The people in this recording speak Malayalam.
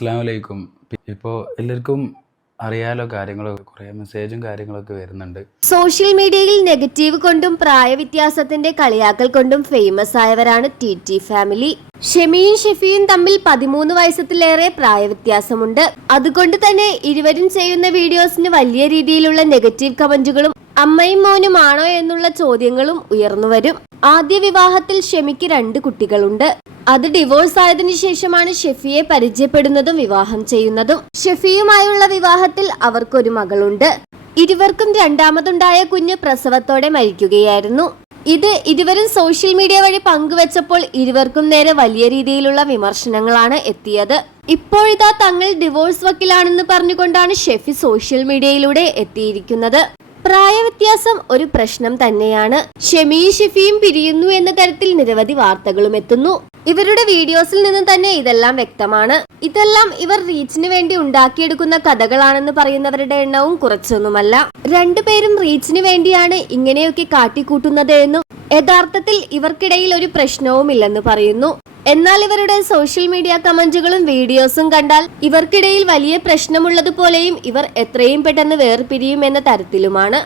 അസ്സലാമലൈക്കും. ഇപ്പോൾ എല്ലാവർക്കും അറിയാലോ കാര്യങ്ങളൊക്കെ, കുറേ മെസ്സേജും കാര്യങ്ങളൊക്കെ വരുന്നുണ്ട്. സോഷ്യൽ മീഡിയയിൽ നെഗറ്റീവ് കൊണ്ടും പ്രായവ്യത്യാസത്തിന്റെ കളിയാക്കൽ കൊണ്ടും ഫേമസ് ആയവരാണ് ടി ഫാമിലി. ഷെമിയും ഷെഫിയും തമ്മിൽ 13 വയസ്സത്തിലേറെ പ്രായവ്യത്യാസമുണ്ട്. അതുകൊണ്ട് തന്നെ ഇരുവരും ചെയ്യുന്ന വീഡിയോസിന് വലിയ രീതിയിലുള്ള നെഗറ്റീവ് കമന്റുകളും അമ്മയും മോനുമാണോ എന്നുള്ള ചോദ്യങ്ങളും ഉയർന്നുവരും. ആദ്യ വിവാഹത്തിൽ ഷെമിക്ക് 2 കുട്ടികളുണ്ട്. അത് ഡിവോഴ്സ് ആയതിനു ശേഷമാണ് ഷെഫിയെ പരിചയപ്പെടുന്നതും വിവാഹം ചെയ്യുന്നതും. ഷെഫിയുമായുള്ള വിവാഹത്തിൽ അവർക്കൊരു മകളുണ്ട്. ഇരുവർക്കും രണ്ടാമതുണ്ടായ കുഞ്ഞ് പ്രസവത്തോടെ മരിക്കുകയായിരുന്നു. ഇത് ഇരുവരും സോഷ്യൽ മീഡിയ വഴി പങ്കുവച്ചപ്പോൾ ഇരുവർക്കും നേരെ വലിയ രീതിയിലുള്ള വിമർശനങ്ങളാണ് എത്തിയത്. ഇപ്പോഴിതാ തങ്ങൾ ഡിവോഴ്സ് വക്കിലാണെന്ന് പറഞ്ഞുകൊണ്ടാണ് ഷെഫി സോഷ്യൽ മീഡിയയിലൂടെ എത്തിയിരിക്കുന്നത്. പ്രായവ്യത്യാസം ഒരു പ്രശ്നം തന്നെയാണ്. ഷെമിയും ഷെഫിയും പിരിയുന്നു എന്ന തരത്തിൽ നിരവധി വാർത്തകളും എത്തുന്നു. ഇവരുടെ വീഡിയോസിൽ നിന്ന് തന്നെ ഇതെല്ലാം വ്യക്തമാണ്. ഇതെല്ലാം ഇവർ റീച്ചിന് വേണ്ടി ഉണ്ടാക്കിയെടുക്കുന്ന കഥകളാണെന്ന് പറയുന്നവരുടെ എണ്ണവും കുറച്ചൊന്നുമല്ല. 2 പേരും റീച്ചിന് വേണ്ടിയാണ് ഇങ്ങനെയൊക്കെ കാട്ടിക്കൂട്ടുന്നത് എന്നും യഥാർത്ഥത്തിൽ ഇവർക്കിടയിൽ ഒരു പ്രശ്നവുമില്ലെന്ന് പറയുന്നു. എന്നാൽ ഇവരുടെ സോഷ്യൽ മീഡിയ കമന്റുകളും വീഡിയോസും കണ്ടാൽ ഇവർക്കിടയിൽ വലിയ പ്രശ്നമുള്ളതുപോലെയും ഇവർ എത്രയും പെട്ടെന്ന് വേർപിരിയും എന്ന തരത്തിലുമാണ്.